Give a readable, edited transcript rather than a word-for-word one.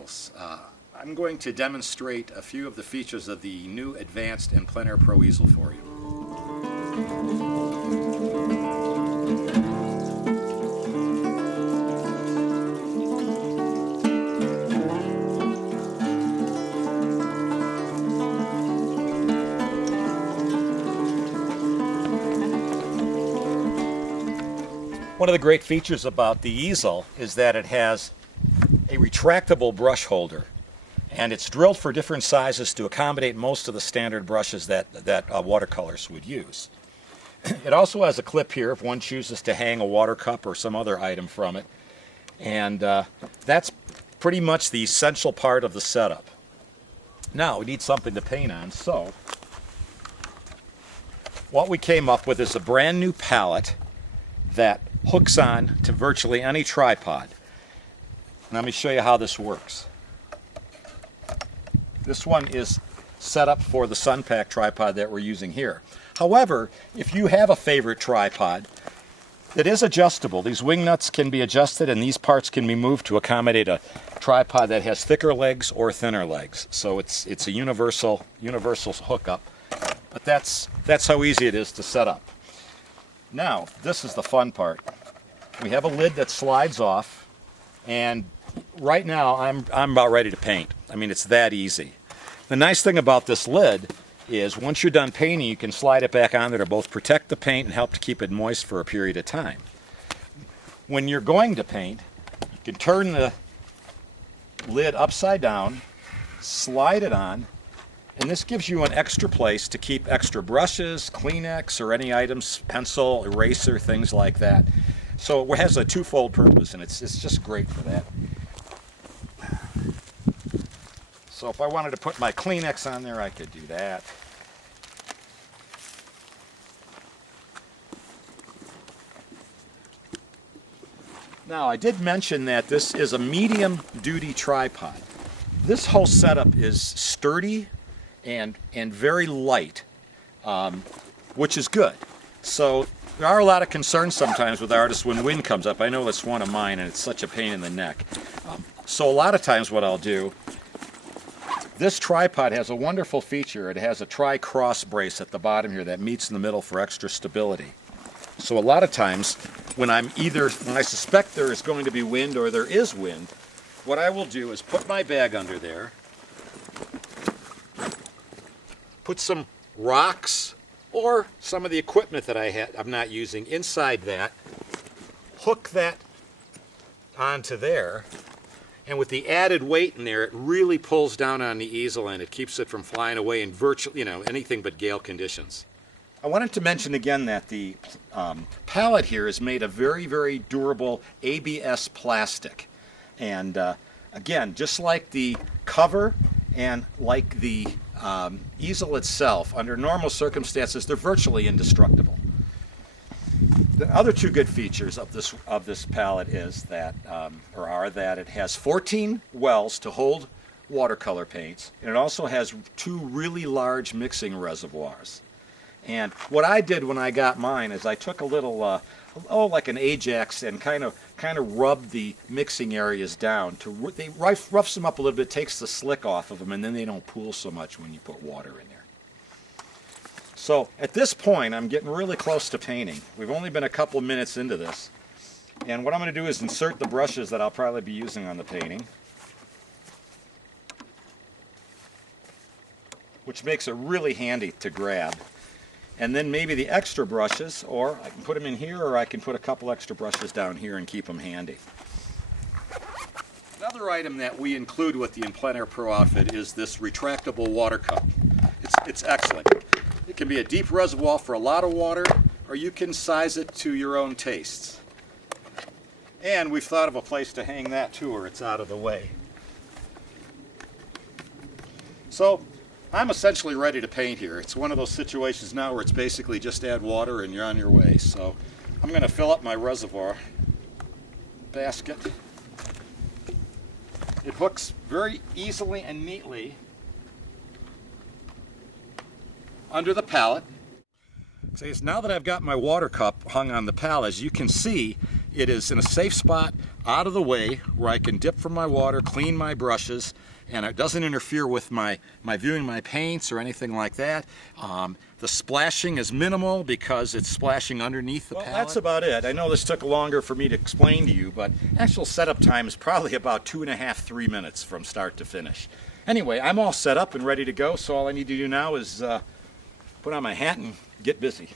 vehicles. I'm going to demonstrate a few of the features of the new advanced and Plein Pro easel for you. One of the great features about the easel is that it has a retractable brush holder, and it's drilled for different sizes to accommodate most of the standard brushes that watercolors would use. It also has a clip here if one chooses to hang a water cup or some other item from it, and that's pretty much the essential part of the setup. Now we need something to paint on, so what we came up with is a brand new palette that hooks on to virtually any tripod. Let me show you how this works. This one is set up for the SunPack tripod that we're using here. However, if you have a favorite tripod that is adjustable, these wing nuts can be adjusted and these parts can be moved to accommodate a tripod that has thicker legs or thinner legs. So it's a universal hookup, but that's how easy it is to set up. Now, this is the fun part. We have a lid that slides off, and right now I'm about ready to paint. I mean, it's that easy. The nice thing about this lid is once you're done painting, you can slide it back on there to both protect the paint and help to keep it moist for a period of time. When you're going to paint, you can turn the lid upside down, slide it on, and this gives you an extra place to keep extra brushes, Kleenex, or any items, pencil, eraser, things like that. So it has a twofold purpose, and it's just great for that. So if I wanted to put my Kleenex on there, I could do that. Now, I did mention that this is a medium-duty tripod. This whole setup is sturdy and very light, which is good. So there are a lot of concerns sometimes with artists when wind comes up. I know that's one of mine, and it's such a pain in the neck. So a lot of times what I'll do, this tripod has a wonderful feature. It has a tri-cross brace at the bottom here that meets in the middle for extra stability. So a lot of times when I suspect there is going to be wind or there is wind, what I will do is put my bag under there, put some rocks or some of the equipment that I'm not using inside that, hook that onto there, and with the added weight in there, it really pulls down on the easel and it keeps it from flying away in virtually, anything but gale conditions. I wanted to mention again that the palette here is made of very, very durable ABS plastic. And again, just like the cover and like the easel itself, under normal circumstances, they're virtually indestructible. The other two good features of this palette is that, are that it has 14 wells to hold watercolor paints, and it also has two really large mixing reservoirs. And what I did when I got mine is I took a little, like an Ajax, and kind of rubbed the mixing areas down. They roughs them up a little bit, takes the slick off of them, and then they don't pool so much when you put water in there. So at this point, I'm getting really close to painting. We've only been a couple minutes into this. And what I'm going to do is insert the brushes that I'll probably be using on the painting, which makes it really handy to grab. And then maybe the extra brushes, or I can put them in here, or I can put a couple extra brushes down here and keep them handy. Another item that we include with the Plein Pro outfit is this retractable water cup. It's excellent. It can be a deep reservoir for a lot of water, or you can size it to your own tastes. And we've thought of a place to hang that too, or it's out of the way. So I'm essentially ready to paint here. It's one of those situations now where it's basically just add water and you're on your way. So I'm going to fill up my reservoir basket. It hooks very easily and neatly under the pallet. So now that I've got my water cup hung on the pallet, as you can see, It is in a safe spot, out of the way, where I can dip from my water, clean my brushes, and it doesn't interfere with my viewing my paints or anything like that. The splashing is minimal because it's splashing underneath the palette. That's about it. I know this took longer for me to explain to you, but actual setup time is probably about 2.5, 3 minutes from start to finish. Anyway, I'm all set up and ready to go, so all I need to do now is put on my hat and get busy.